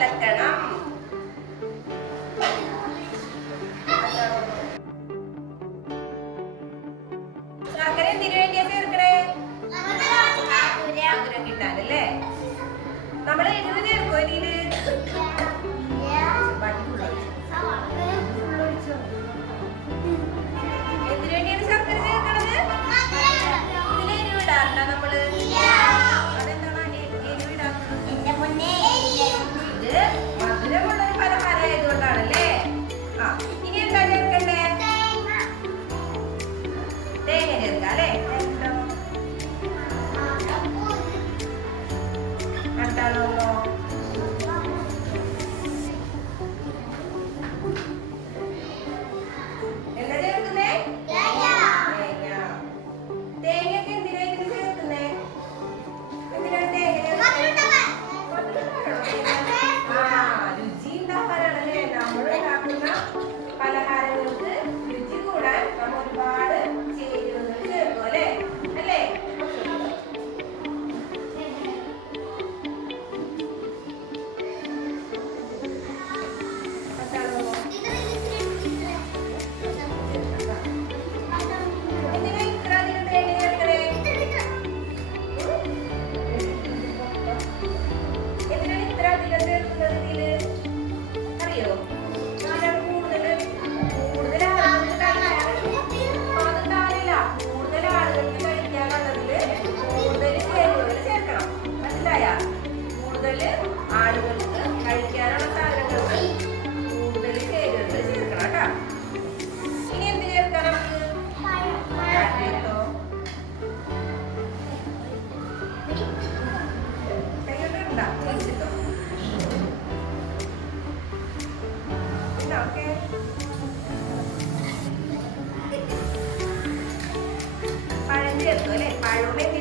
ലക്കണം ശർക്കര എന്തിനു വേണ്ടിയാ ചേർക്കണേ? മധുരം കിട്ടാനല്ലേ Carolina. đặt nào cái bài đến tiền tới lại bài nó lên